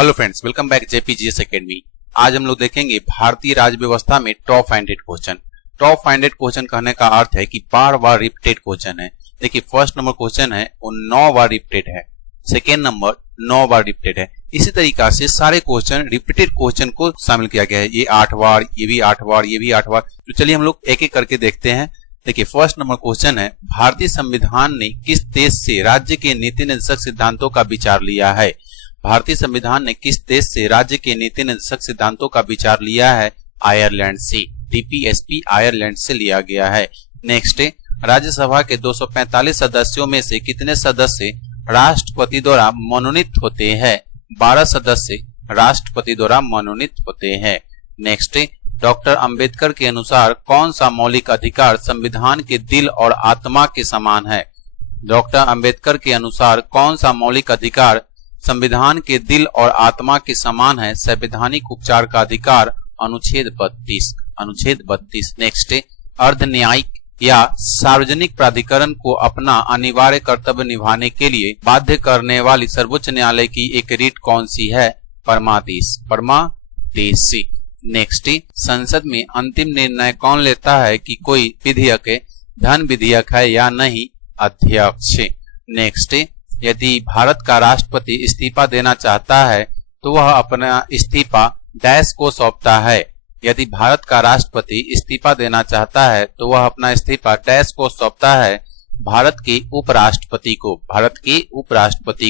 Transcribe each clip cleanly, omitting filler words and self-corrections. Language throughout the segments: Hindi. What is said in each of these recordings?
Hello friends, welcome back JPGS academy. आज हम लोग देखेंगे भारतीय राज्य व्यवस्था में टॉप फाइंडेड क्वेश्चन। टॉप फाइंडेड क्वेश्चन कहने का अर्थ है कि बार बार रिपीटेड क्वेश्चन है। देखिए, फर्स्ट नंबर क्वेश्चन है वो 9 बार रिपीटेड है, सेकेंड नंबर 9 बार रिपीटेड है। इसी तरीका से सारे क्वेश्चन रिपीटेड क्वेश्चन को शामिल किया गया है। ये 8 बार, ये भी 8 बार, ये भी 8 बार। तो चलिए हम लोग एक एक करके देखते हैं। देखिए, फर्स्ट नंबर क्वेश्चन है, भारतीय संविधान ने किस देश से राज्य के नीति निर्देशक सिद्धांतों का विचार लिया है? भारतीय संविधान ने किस देश से राज्य के नीति निर्देशक सिद्धांतों का विचार लिया है? आयरलैंड से। डीपीएसपी आयरलैंड से लिया गया है। नेक्स्ट, राज्यसभा के 245 सदस्यों में से कितने सदस्य राष्ट्रपति द्वारा मनोनीत होते हैं? 12 सदस्य राष्ट्रपति द्वारा मनोनीत होते हैं। नेक्स्ट, डॉक्टर अंबेडकर के अनुसार कौन सा मौलिक अधिकार संविधान के दिल और आत्मा के समान है? डॉक्टर अंबेडकर के अनुसार कौन सा मौलिक अधिकार संविधान के दिल और आत्मा के समान है? संवैधानिक उपचार का अधिकार। अनुच्छेद 32। नेक्स्ट, अर्ध न्यायिक या सार्वजनिक प्राधिकरण को अपना अनिवार्य कर्तव्य निभाने के लिए बाध्य करने वाली सर्वोच्च न्यायालय की एक रीट कौन सी है? परमादेश। नेक्स्ट, संसद में अंतिम निर्णय कौन लेता है कि कोई विधेयक धन विधेयक है या नहीं? अध्यक्ष। नेक्स्ट, यदि भारत का राष्ट्रपति इस्तीफा देना चाहता है तो वह अपना इस्तीफा डैश को सौंपता है। यदि भारत का राष्ट्रपति इस्तीफा देना चाहता है तो वह अपना इस्तीफा डैश को सौंपता है? भारत के उपराष्ट्रपति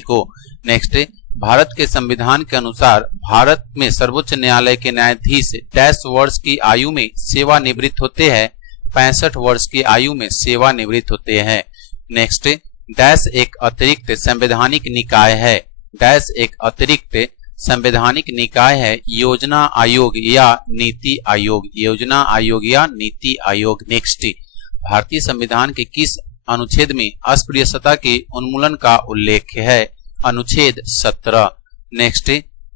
को। नेक्स्ट, भारत के संविधान के अनुसार भारत में सर्वोच्च न्यायालय के न्यायाधीश डैश वर्ष की आयु में सेवानिवृत्त होते हैं? 65 वर्ष की आयु में सेवानिवृत्त होते हैं। नेक्स्ट, डैश एक अतिरिक्त संवैधानिक निकाय है? डैश एक अतिरिक्त संवैधानिक निकाय है? योजना आयोग या नीति आयोग? योजना आयोग या नीति आयोग। नेक्स्ट, भारतीय संविधान के किस अनुच्छेद में अस्पृश्यता के उन्मूलन का उल्लेख है? अनुच्छेद 17। नेक्स्ट,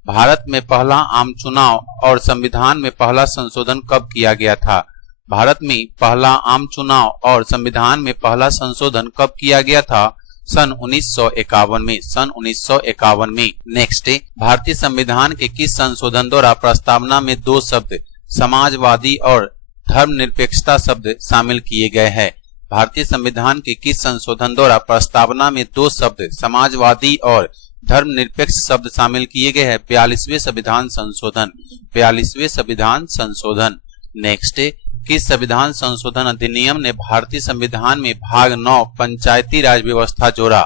भारत में पहला आम चुनाव और संविधान में पहला संशोधन कब किया गया था? भारत में पहला आम चुनाव और संविधान में पहला संशोधन कब किया गया था? सन 1951 में। नेक्स्ट, भारतीय संविधान के किस संशोधन द्वारा प्रस्तावना में 2 शब्द समाजवादी और धर्मनिरपेक्षता शब्द शामिल किए गए हैं? भारतीय संविधान के किस संशोधन द्वारा प्रस्तावना में 2 शब्द समाजवादी और धर्मनिरपेक्ष शब्द शामिल किए गए हैं? 42वें संविधान संशोधन। नेक्स्ट, किस संविधान संशोधन अधिनियम ने भारतीय संविधान में भाग 9 पंचायती राज व्यवस्था जोड़ा?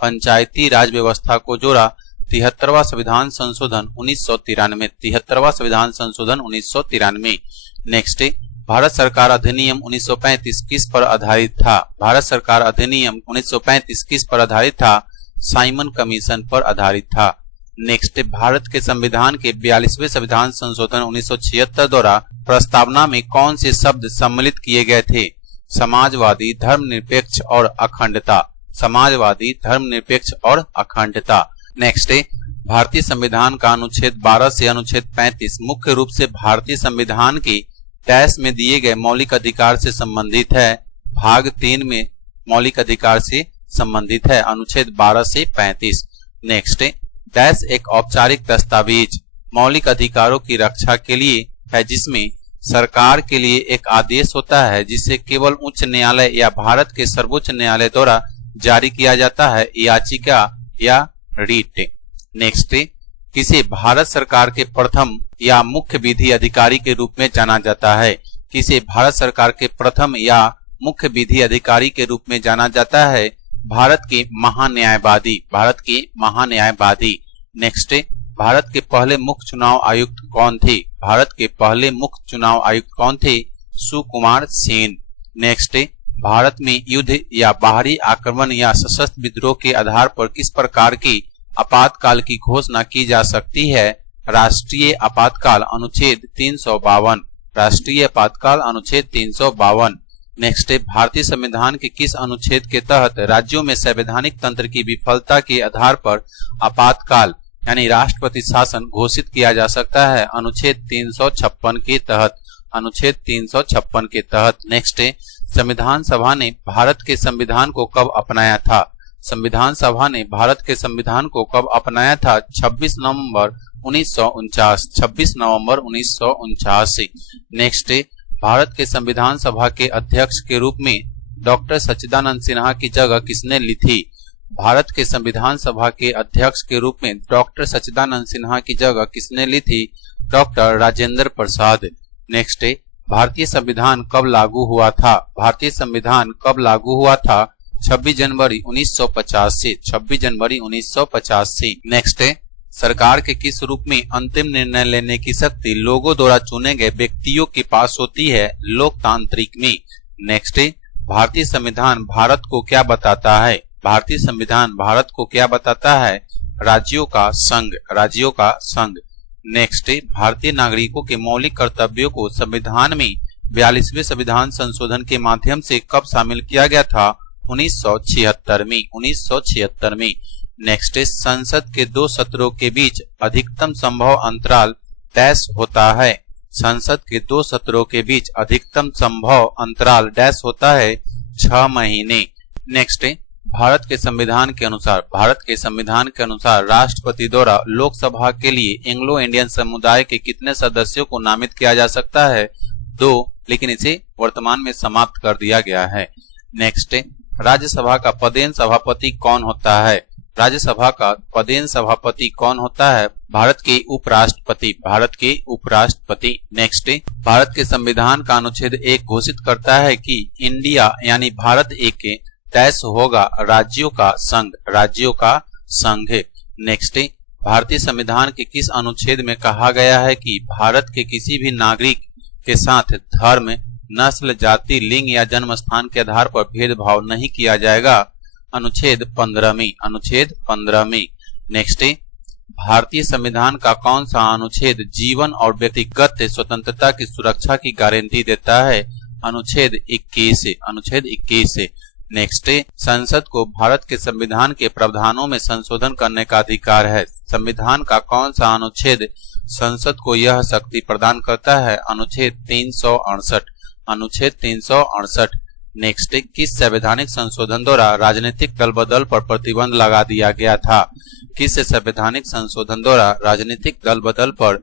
पंचायती राज व्यवस्था को जोड़ा। 73वां संविधान संशोधन 1993। नेक्स्ट, भारत सरकार अधिनियम 1935 किस पर आधारित था? भारत सरकार अधिनियम 1935 किस पर आधारित था? साइमन कमीशन पर आधारित था। नेक्स्ट, भारत के संविधान के 42वें संविधान संशोधन 1976 द्वारा प्रस्तावना में कौन से शब्द सम्मिलित किए गए थे? समाजवादी, धर्मनिरपेक्ष और अखंडता। समाजवादी, धर्मनिरपेक्ष और अखंडता। नेक्स्ट, भारतीय संविधान का अनुच्छेद 12 से अनुच्छेद 35 मुख्य रूप से भारतीय संविधान की डैश में दिए गए मौलिक अधिकार से संबंधित है? भाग 3 में मौलिक अधिकार से संबंधित है। अनुच्छेद 12 से 35। नेक्स्ट, डैश एक औपचारिक दस्तावेज मौलिक अधिकारों की रक्षा के लिए है जिसमें सरकार के लिए एक आदेश होता है जिसे केवल उच्च न्यायालय या भारत के सर्वोच्च न्यायालय द्वारा जारी किया जाता है? याचिका या रीट। नेक्स्ट, किसे भारत सरकार के प्रथम या मुख्य विधि अधिकारी के रूप में जाना जाता है? किसे भारत सरकार के प्रथम या मुख्य विधि अधिकारी के रूप में जाना जाता है? भारत के महान्यायवादी। नेक्स्ट, भारत के पहले मुख्य चुनाव आयुक्त कौन थे? भारत के पहले मुख्य चुनाव आयुक्त कौन थे? सुकुमार सेन। नेक्स्ट, भारत में युद्ध या बाहरी आक्रमण या सशस्त्र विद्रोह के आधार पर किस प्रकार की आपातकाल की घोषणा की जा सकती है? राष्ट्रीय आपातकाल। अनुच्छेद 352। राष्ट्रीय आपातकाल अनुच्छेद 352। नेक्स्ट, भारतीय संविधान के किस अनुच्छेद के तहत राज्यों में संवैधानिक तंत्र की विफलता के आधार पर आपातकाल यानी राष्ट्रपति शासन घोषित किया जा सकता है? अनुच्छेद 356 के तहत। अनुच्छेद 356 के तहत। नेक्स्ट, संविधान सभा ने भारत के संविधान को कब अपनाया था? संविधान सभा ने भारत के संविधान को कब अपनाया था? 26 नवंबर 1949, 26 नवंबर 1949। नेक्स्ट, भारत के संविधान सभा के अध्यक्ष के रूप में डॉक्टर सच्चिदानंद सिन्हा की जगह किसने ली थी? भारत के संविधान सभा के अध्यक्ष के रूप में डॉक्टर सच्चिदानंद सिन्हा की जगह किसने ली थी? डॉक्टर राजेंद्र प्रसाद। नेक्स्ट, भारतीय संविधान कब लागू हुआ था? भारतीय संविधान कब लागू हुआ था? 26 जनवरी 1950 से 26 जनवरी 1950 से। नेक्स्ट, सरकार के किस रूप में अंतिम निर्णय लेने की शक्ति लोगों द्वारा चुने गए व्यक्तियों के पास होती है? लोकतांत्रिक में। नेक्स्ट, भारतीय संविधान भारत को क्या बताता है? भारतीय संविधान भारत को क्या बताता है? राज्यों का संघ, राज्यों का संघ। नेक्स्ट, भारतीय नागरिकों के मौलिक कर्तव्यों को संविधान में 42वें संविधान संशोधन के माध्यम से कब शामिल किया गया था? 1976 में, 1976 में। नेक्स्ट, संसद के दो सत्रों के बीच अधिकतम संभव अंतराल डैश होता है? संसद के दो सत्रों के बीच अधिकतम संभव अंतराल डैश होता है? 6 महीने। नेक्स्ट, भारत के संविधान के अनुसार राष्ट्रपति द्वारा लोकसभा के लिए एंग्लो इंडियन समुदाय के कितने सदस्यों को नामित किया जा सकता है? 2, लेकिन इसे वर्तमान में समाप्त कर दिया गया है। नेक्स्ट, राज्यसभा का पदेन सभापति कौन होता है? राज्यसभा का पदेन सभापति कौन होता है? भारत के उपराष्ट्रपति, भारत के उपराष्ट्रपति। नेक्स्ट, भारत के संविधान का अनुच्छेद 1 घोषित करता है कि इंडिया यानी भारत एक डैश होगा राज्यों का संघ, राज्यों का संघ। नेक्स्ट, भारतीय संविधान के किस अनुच्छेद में कहा गया है कि भारत के किसी भी नागरिक के साथ धर्म, नस्ल, जाति, लिंग या जन्म स्थान के आधार पर भेदभाव नहीं किया जाएगा? अनुच्छेद 15 में, अनुच्छेद 15 में। नेक्स्ट, भारतीय संविधान का कौन सा अनुच्छेद जीवन और व्यक्तिगत स्वतंत्रता की सुरक्षा की गारंटी देता है? अनुच्छेद 21, अनुच्छेद 21। नेक्स्ट, संसद को भारत के संविधान के प्रावधानों में संशोधन करने का अधिकार है? संविधान का कौन सा अनुच्छेद संसद को यह शक्ति प्रदान करता है? अनुच्छेद 368, अनुच्छेद 368। नेक्स्ट, किस संवैधानिक संशोधन द्वारा राजनीतिक दल बदल पर प्रतिबंध लगा दिया गया था? किस संवैधानिक संशोधन द्वारा राजनीतिक दल बदल पर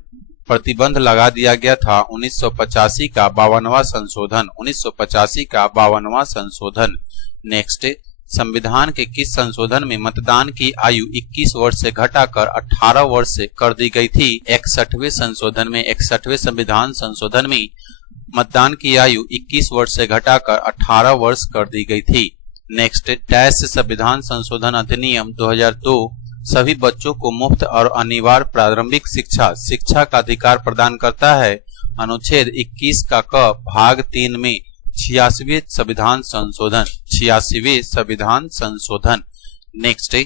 प्रतिबंध लगा दिया गया था? 1985 का 52वां संशोधन, 1985 का 52वां संशोधन। नेक्स्ट, संविधान के किस संशोधन में मतदान की आयु 21 वर्ष से घटाकर 18 वर्ष से कर दी गई थी? 61वें संशोधन में, 61वें संविधान संशोधन में मतदान की आयु 21 वर्ष से घटाकर 18 वर्ष कर दी गई थी। नेक्स्ट, डैश संविधान संशोधन अधिनियम 2002 सभी बच्चों को मुफ्त और अनिवार्य प्रारंभिक शिक्षा का अधिकार प्रदान करता है? अनुच्छेद 21 का क भाग 3 में 86वें संविधान संशोधन, 86वें संविधान संशोधन। नेक्स्ट,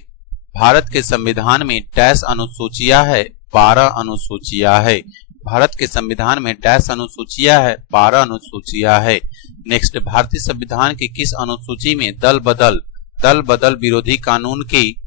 भारत के संविधान में डैश अनुसूचियां है? 12 अनुसूचियां है। भारत के संविधान में डैश अनुसूचियां है? 12 अनुसूचियां है। नेक्स्ट, भारतीय संविधान की किस अनुसूची में दल बदल विरोधी कानून के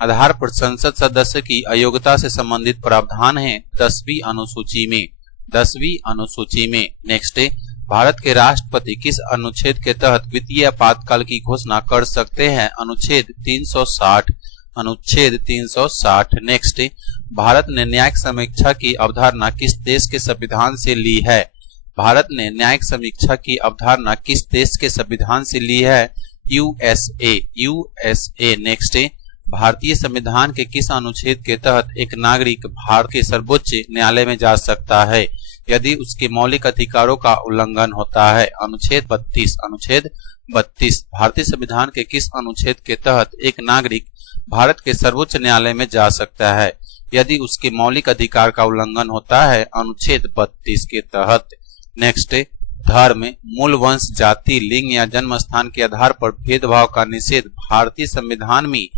आधार पर संसद सदस्य की अयोग्यता से संबंधित प्रावधान है? 10वीं अनुसूची में, 10वीं अनुसूची में। नेक्स्ट, भारत के राष्ट्रपति किस अनुच्छेद के तहत वित्तीय आपातकाल की घोषणा कर सकते हैं? अनुच्छेद 360, अनुच्छेद 360। नेक्स्ट, भारत ने न्यायिक समीक्षा की अवधारणा किस देश के संविधान से ली है? भारत ने न्यायिक समीक्षा की अवधारणा किस देश के संविधान से ली है? USA, USA. नेक्स्ट, भारतीय संविधान के किस अनुच्छेद के तहत एक नागरिक भारत के सर्वोच्च न्यायालय में जा सकता है यदि उसके मौलिक अधिकारों का उल्लंघन होता है? अनुच्छेद 32, अनुच्छेद 32। भारतीय संविधान के किस अनुच्छेद के तहत एक नागरिक भारत के सर्वोच्च न्यायालय में जा सकता है यदि उसके मौलिक अधिकार का उल्लंघन होता है? अनुच्छेद 32 के तहत। नेक्स्ट, धर्म, मूल वंश, जाति, लिंग या जन्म स्थान के आधार पर भेदभाव का निषेध भारतीय संविधान में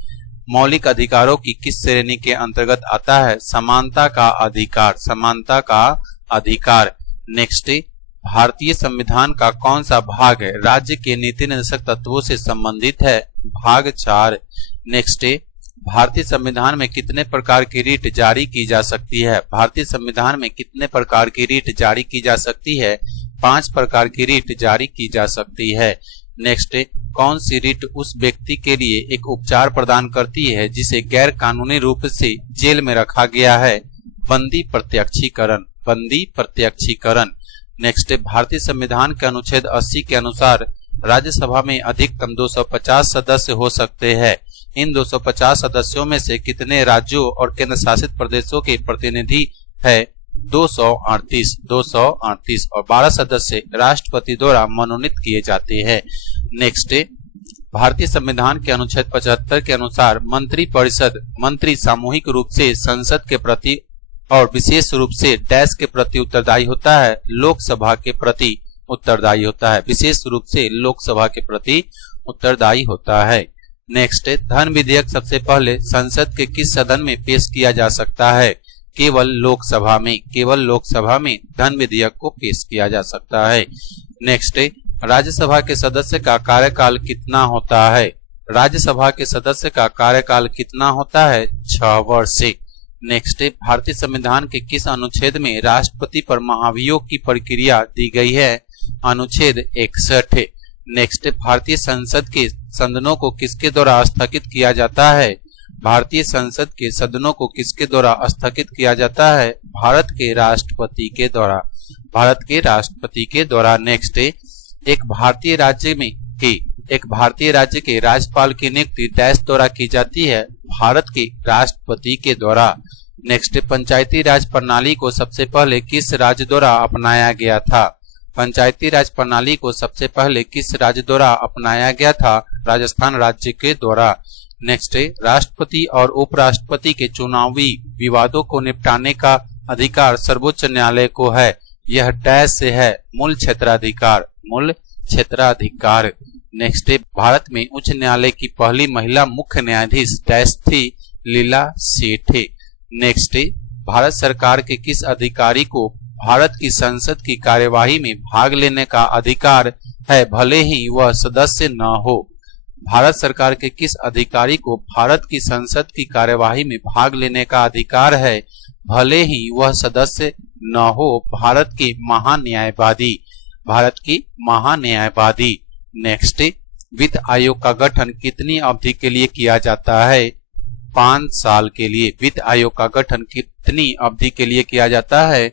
मौलिक अधिकारों की किस श्रेणी के अंतर्गत आता है? समानता का अधिकार, समानता का अधिकार। नेक्स्ट, भारतीय संविधान का कौन सा भाग है राज्य के नीति निर्देशक तत्वों से संबंधित है? भाग 4। नेक्स्ट, भारतीय संविधान में कितने प्रकार की रीट जारी की जा सकती है? भारतीय संविधान में कितने प्रकार की रीट जारी की जा सकती है? 5 प्रकार की रीट जारी की जा सकती है। नेक्स्ट, कौन सी रीट उस व्यक्ति के लिए एक उपचार प्रदान करती है जिसे गैर कानूनी रूप से जेल में रखा गया है? बंदी प्रत्यक्षीकरण, बंदी प्रत्यक्षीकरण। नेक्स्ट है भारतीय संविधान के अनुच्छेद 80 के अनुसार राज्यसभा में अधिकतम 250 सदस्य हो सकते हैं। इन 250 सदस्यों में से कितने राज्यों और केंद्र शासित प्रदेशों के प्रतिनिधि है? 238 और 12 सदस्य राष्ट्रपति द्वारा मनोनीत किए जाते हैं। नेक्स्ट है भारतीय संविधान के अनुच्छेद 75 के अनुसार मंत्रिपरिषद मंत्री सामूहिक रूप से संसद के प्रति और विशेष रूप से डैश के प्रति उत्तरदायी होता है? लोकसभा के प्रति उत्तरदायी होता है। विशेष रूप से लोकसभा के प्रति उत्तरदायी होता है। नेक्स्ट है धन विधेयक सबसे पहले संसद के किस सदन में पेश किया जा सकता है? केवल लोकसभा में, केवल लोकसभा में धन विधेयक को पेश किया जा सकता है। नेक्स्ट है राज्यसभा के सदस्य का कार्यकाल कितना होता है? राज्यसभा के सदस्य का कार्यकाल कितना होता है? 6 वर्ष से। नेक्स्ट है भारतीय संविधान के किस अनुच्छेद में राष्ट्रपति पर महाभियोग की प्रक्रिया दी गई है? अनुच्छेद 61। नेक्स्ट भारतीय संसद के सदनों को किसके द्वारा स्थगित किया जाता है? भारतीय संसद के सदनों को किसके द्वारा स्थगित किया जाता है? भारत के राष्ट्रपति के द्वारा, भारत के राष्ट्रपति के द्वारा। नेक्स्ट एक भारतीय राज्य के राज्यपाल की नियुक्ति डैश द्वारा की जाती है? भारत के राष्ट्रपति के द्वारा। नेक्स्ट पंचायती राज प्रणाली को सबसे पहले किस राज्य द्वारा अपनाया गया था? पंचायती राज प्रणाली को सबसे पहले किस राज्य द्वारा अपनाया गया था? राजस्थान राज्य के द्वारा। नेक्स्ट राष्ट्रपति और उपराष्ट्रपति के चुनावी विवादों को निपटाने का अधिकार सर्वोच्च न्यायालय को है। यह डैश से है? मूल क्षेत्राधिकार, मूल क्षेत्राधिकार। नेक्स्ट भारत में उच्च न्यायालय की पहली महिला मुख्य न्यायाधीश डैश थी? लीला सेठ। नेक्स्ट भारत सरकार के किस अधिकारी को भारत की संसद की कार्यवाही में भाग लेने का अधिकार है, भले ही वह सदस्य न हो? भारत सरकार के किस अधिकारी को भारत की संसद की कार्यवाही में भाग लेने का अधिकार है, भले ही वह सदस्य न हो? भारत के महान्यायवादी, भारत की महान्यायवादी। नेक्स्ट वित्त आयोग का गठन कितनी अवधि के लिए किया जाता है? 5 साल के लिए। वित्त आयोग का गठन कितनी अवधि के लिए किया जाता है?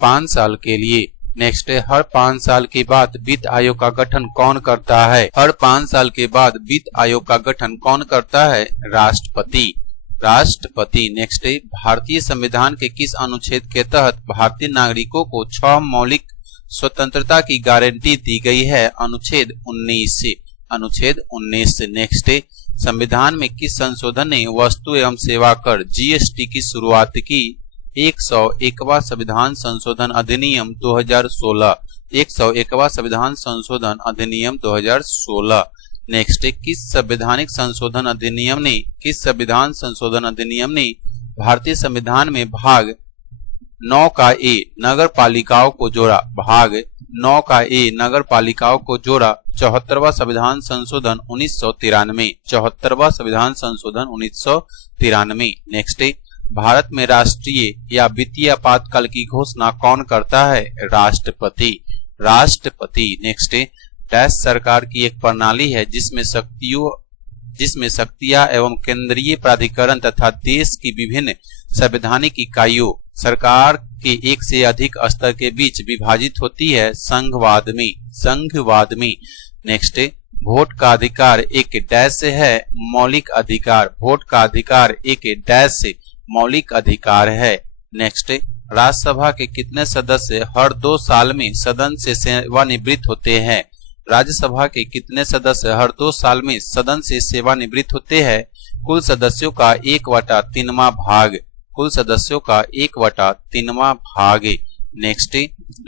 5 साल के लिए। नेक्स्ट हर 5 साल के बाद वित्त आयोग का गठन कौन करता है? हर 5 साल के बाद वित्त आयोग का गठन कौन करता है? राष्ट्रपति, राष्ट्रपति। नेक्स्ट भारतीय संविधान के किस अनुच्छेद के तहत भारतीय नागरिकों को 6 मौलिक स्वतंत्रता की गारंटी दी गई है? अनुच्छेद 19 से, अनुच्छेद 19 से। नेक्स्ट संविधान में किस संशोधन ने वस्तु एवं सेवा कर जीएसटी की शुरुआत की? 101वां संविधान संशोधन अधिनियम 2016, 101वां संविधान संशोधन अधिनियम 2016। नेक्स्ट किस संवैधानिक संशोधन अधिनियम ने, किस संविधान संशोधन अधिनियम ने भारतीय संविधान में भाग 9 का ए नगर पालिकाओं को जोड़ा? भाग 9 का ए नगर पालिकाओं को जोड़ा? 74वां संविधान संशोधन 1993, 74वां संविधान संशोधन 1993। नेक्स्ट भारत में राष्ट्रीय या वित्तीय आपातकाल की घोषणा कौन करता है? राष्ट्रपति, राष्ट्रपति। नेक्स्ट डैश सरकार की एक प्रणाली है जिसमें शक्तियां एवं केंद्रीय प्राधिकरण तथा देश की विभिन्न संवैधानिक इकाइयों सरकार के एक से अधिक स्तर के बीच विभाजित होती है? संघवाद में, संघवाद में। नेक्स्ट वोट का अधिकार एक डैश से है? मौलिक अधिकार। वोट का अधिकार एक डैश से मौलिक अधिकार है। नेक्स्ट राज्यसभा के कितने सदस्य हर 2 साल में सदन से सेवानिवृत्त होते हैं? राज्यसभा के कितने सदस्य हर 2 साल में सदन से सेवानिवृत्त होते हैं? कुल सदस्यों का 1/3वां भाग, कुल सदस्यों का 1/3वां भाग। नेक्स्ट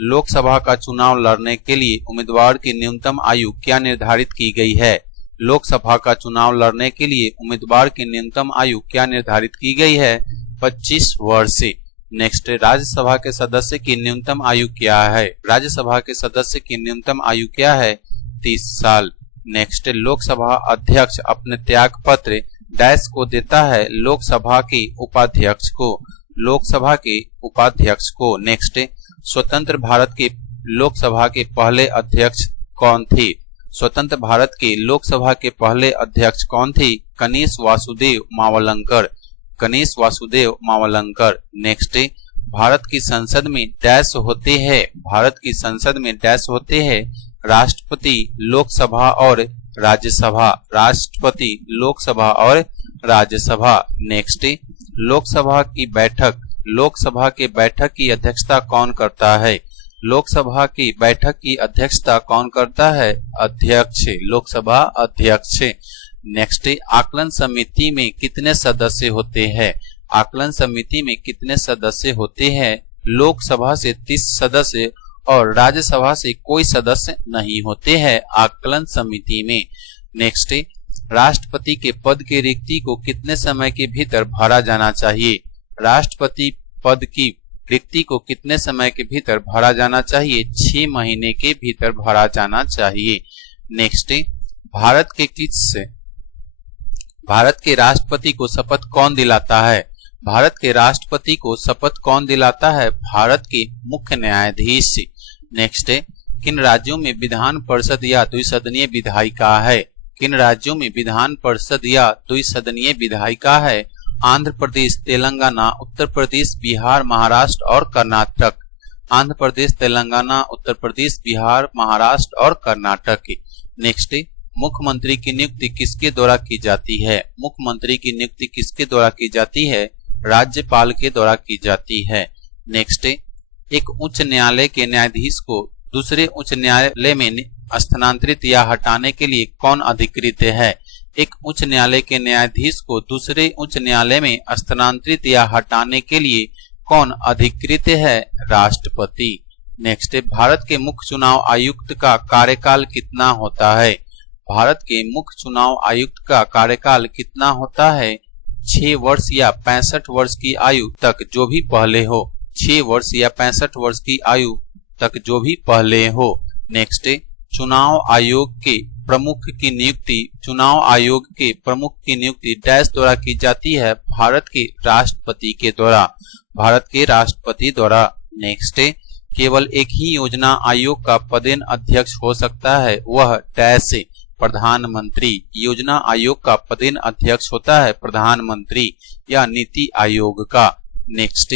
लोकसभा का चुनाव लड़ने के लिए उम्मीदवार की न्यूनतम आयु क्या निर्धारित की गई है? लोकसभा का चुनाव लड़ने के लिए उम्मीदवार की न्यूनतम आयु क्या निर्धारित की गई है? 25 वर्ष। नेक्स्ट राज्यसभा के सदस्य की न्यूनतम आयु क्या है? राज्यसभा के सदस्य की न्यूनतम आयु क्या है? 30 साल। नेक्स्ट लोकसभा अध्यक्ष अपने त्याग पत्र डैश को देता है? लोकसभा के उपाध्यक्ष को, लोकसभा के उपाध्यक्ष को। नेक्स्ट स्वतंत्र भारत के लोकसभा के पहले अध्यक्ष कौन थे? स्वतंत्र भारत के लोकसभा के पहले अध्यक्ष कौन थे? गणेश वासुदेव मावलंकर, गणेश वासुदेव मावलंकर। नेक्स्ट भारत की संसद में डैश होते हैं, भारत की संसद में डैश होते हैं राष्ट्रपति, लोकसभा और राज्यसभा, राष्ट्रपति, लोकसभा और राज्यसभा। नेक्स्ट, लोकसभा की बैठक, लोकसभा के बैठक की अध्यक्षता कौन करता है? लोकसभा की बैठक की अध्यक्षता कौन करता है? अध्यक्ष, लोकसभा अध्यक्ष। नेक्स्ट, आकलन समिति में कितने सदस्य होते हैं? आकलन समिति में कितने सदस्य होते हैं? लोकसभा से 30 सदस्य और राज्यसभा से कोई सदस्य नहीं होते हैं आकलन समिति में। नेक्स्ट, राष्ट्रपति के पद की रिक्ति को कितने समय के भीतर भरा जाना चाहिए? राष्ट्रपति पद की रिक्ति को कितने समय के भीतर भरा जाना चाहिए? 6 महीने के भीतर भरा जाना चाहिए। नेक्स्ट, भारत के राष्ट्रपति को शपथ कौन दिलाता है? भारत के राष्ट्रपति को शपथ कौन दिलाता है? भारत के मुख्य न्यायाधीश। नेक्स्ट, किन राज्यों में विधान परिषद या द्विसदनीय विधायिका है? किन राज्यों में विधान परिषद या द्विसदनीय विधायिका है? आंध्र प्रदेश, तेलंगाना, उत्तर प्रदेश, बिहार, महाराष्ट्र और कर्नाटक। आंध्र प्रदेश, तेलंगाना, उत्तर प्रदेश, बिहार, महाराष्ट्र और कर्नाटक। नेक्स्ट, मुख्यमंत्री की नियुक्ति किसके द्वारा की जाती है? मुख्यमंत्री की नियुक्ति किसके द्वारा की जाती है? राज्यपाल के द्वारा की जाती है। नेक्स्ट, एक उच्च न्यायालय के न्यायाधीश को दूसरे उच्च न्यायालय में स्थानांतरित या हटाने के लिए कौन अधिकृत है? एक उच्च न्यायालय के न्यायाधीश को दूसरे उच्च न्यायालय में स्थानांतरित या हटाने के लिए कौन अधिकृत है? राष्ट्रपति। नेक्स्ट, भारत के मुख्य चुनाव आयुक्त का कार्यकाल कितना होता है? भारत के मुख्य चुनाव आयुक्त का कार्यकाल कितना होता है? 6 वर्ष या 65 वर्ष की आयु तक, जो भी पहले हो। 6 वर्ष या 65 वर्ष की आयु तक, जो भी पहले हो। नेक्स्ट, चुनाव आयोग के प्रमुख की नियुक्ति, चुनाव आयोग के प्रमुख की नियुक्ति डैश द्वारा की जाती है? भारत के राष्ट्रपति के द्वारा, भारत के राष्ट्रपति द्वारा। नेक्स्ट, केवल एक ही योजना आयोग का पदेन अध्यक्ष हो सकता है, वह डैश प्रधानमंत्री। योजना आयोग का पदेन अध्यक्ष होता है प्रधानमंत्री या नीति आयोग का। नेक्स्ट,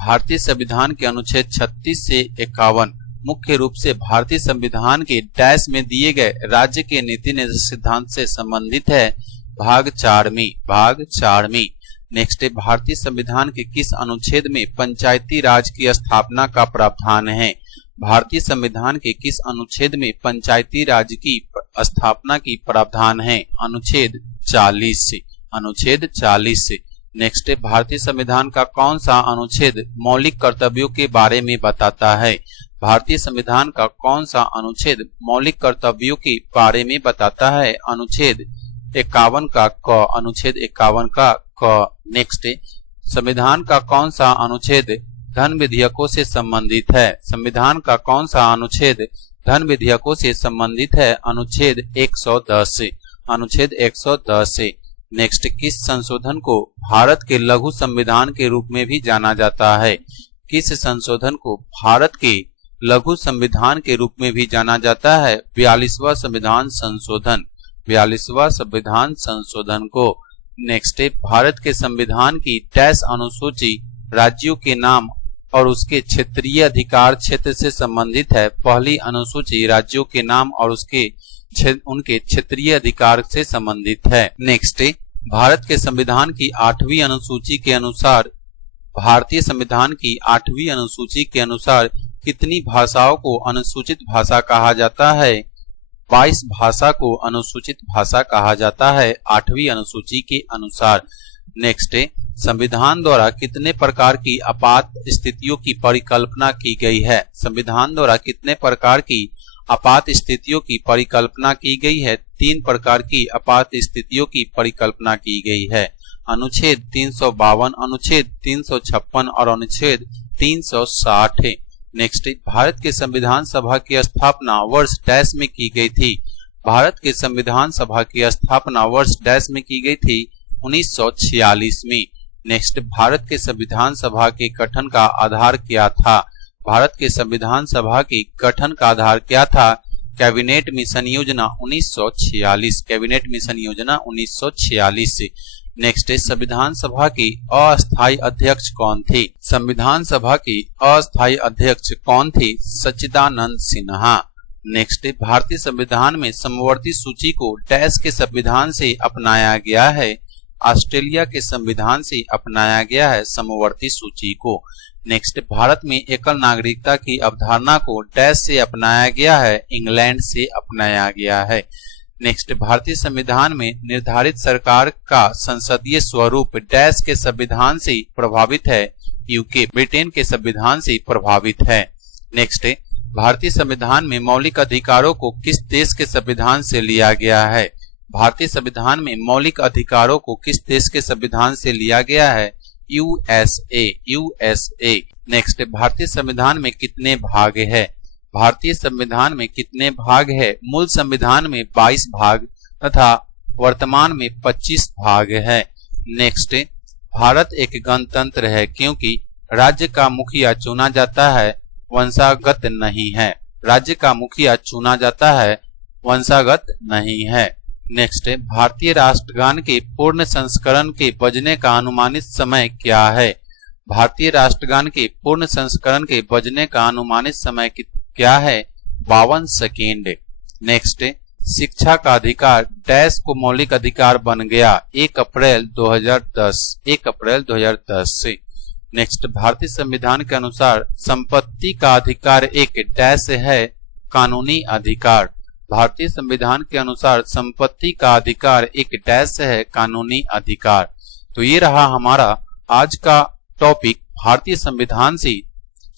भारतीय संविधान के अनुच्छेद 36 से 51 मुख्य रूप से भारतीय संविधान के डैश में दिए गए राज्य के नीति निर्देश सिद्धांत से संबंधित है? भाग 4 में, भाग 4 में। नेक्स्ट, भारतीय संविधान के किस अनुच्छेद में पंचायती राज की स्थापना का प्रावधान है? भारतीय संविधान के किस अनुच्छेद में पंचायती राज की स्थापना की प्रावधान है? अनुच्छेद 40 से, अनुच्छेद 40 से। नेक्स्ट, भारतीय संविधान का कौन सा अनुच्छेद मौलिक कर्तव्यों के बारे में बताता है? भारतीय संविधान का कौन सा अनुच्छेद मौलिक कर्तव्यों के बारे में बताता है? अनुच्छेद 51 का क, अनुच्छेद 51 का क। नेक्स्ट, संविधान का कौन सा अनुच्छेद धन विधेयकों से संबंधित है? संविधान का कौन सा अनुच्छेद धन विधेयकों से संबंधित है? अनुच्छेद 110 से, अनुच्छेद 110 से। नेक्स्ट, किस संशोधन को भारत के लघु संविधान के रूप में भी जाना जाता है? किस संशोधन को भारत के लघु संविधान के रूप में भी जाना जाता है? 42वां संविधान संशोधन, 42वां संविधान संशोधन को। नेक्स्ट, भारत के संविधान की डैश अनुसूची राज्यों के नाम और उसके क्षेत्रीय अधिकार क्षेत्र से संबंधित है? पहली अनुसूची राज्यों के नाम और उनके क्षेत्रीय अधिकार से संबंधित है। नेक्स्ट, भारत के संविधान की 8वीं अनुसूची के अनुसार, भारतीय संविधान की 8वीं अनुसूची के अनुसार कितनी भाषाओं को अनुसूचित भाषा कहा जाता है? 22 भाषा को अनुसूचित भाषा कहा जाता है 8वीं अनुसूची के अनुसार। नेक्स्ट, संविधान द्वारा कितने प्रकार की आपात स्थितियों की परिकल्पना की गई है? संविधान द्वारा कितने प्रकार की आपात स्थितियों की परिकल्पना की गई है? 3 प्रकार की आपात स्थितियों की परिकल्पना की गई है। अनुच्छेद 352, अनुच्छेद 356 और अनुच्छेद 360। नेक्स्ट, भारत के संविधान सभा की स्थापना वर्ष डैश में की गई थी? भारत के संविधान सभा की स्थापना वर्ष डैश में की गई थी? 1946 में। नेक्स्ट, भारत के संविधान सभा के गठन का आधार क्या था? भारत के संविधान सभा के गठन का आधार क्या था? कैबिनेट मिशन योजना 1946, कैबिनेट मिशन योजना 1946 से। नेक्स्ट है संविधान सभा की अस्थायी अध्यक्ष कौन थी? संविधान सभा की अस्थायी अध्यक्ष कौन थी? सच्चिदानंद सिन्हा। नेक्स्ट है भारतीय संविधान में समवर्ती सूची को डैश के संविधान से अपनाया गया है? ऑस्ट्रेलिया के संविधान से अपनाया गया है समवर्ती सूची को। नेक्स्ट भारत में एकल नागरिकता की अवधारणा को डैश से अपनाया गया है? इंग्लैंड से अपनाया गया है। नेक्स्ट भारतीय संविधान में निर्धारित सरकार का संसदीय स्वरूप डैश के संविधान से प्रभावित है? यूके ब्रिटेन के संविधान से प्रभावित है। नेक्स्ट भारतीय संविधान में मौलिक अधिकारों को किस देश के संविधान से लिया गया है? भारतीय संविधान में मौलिक अधिकारों को किस देश के संविधान से लिया गया है? यूएसए। नेक्स्ट भारतीय संविधान में कितने भाग है? भारतीय संविधान में कितने भाग है? मूल संविधान में 22 भाग तथा वर्तमान में 25 भाग है। नेक्स्ट भारत एक गणतंत्र है क्योंकि राज्य का मुखिया चुना जाता है, वंशागत नहीं है। राज्य का मुखिया चुना जाता है, वंशागत नहीं है। नेक्स्ट भारतीय राष्ट्रगान के पूर्ण संस्करण के बजने का अनुमानित समय क्या है? भारतीय राष्ट्रगान के पूर्ण संस्करण के बजने का अनुमानित समय क्या है? 52 सेकेंड। नेक्स्ट शिक्षा का अधिकार डैश को मौलिक अधिकार बन गया? 1 अप्रैल 2010 से। नेक्स्ट भारतीय संविधान के अनुसार संपत्ति का अधिकार एक डैश है? कानूनी अधिकार। भारतीय संविधान के अनुसार संपत्ति का अधिकार एक डैश है? कानूनी अधिकार। तो ये रहा हमारा आज का टॉपिक भारतीय संविधान से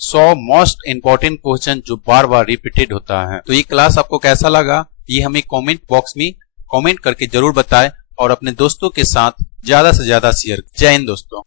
100 मोस्ट इंपोर्टेंट क्वेश्चन जो बार बार रिपीटेड होता है। तो ये क्लास आपको कैसा लगा ये हमें कमेंट बॉक्स में कमेंट करके जरूर बताएं और अपने दोस्तों के साथ ज्यादा से ज्यादा शेयर। जय हिंद दोस्तों।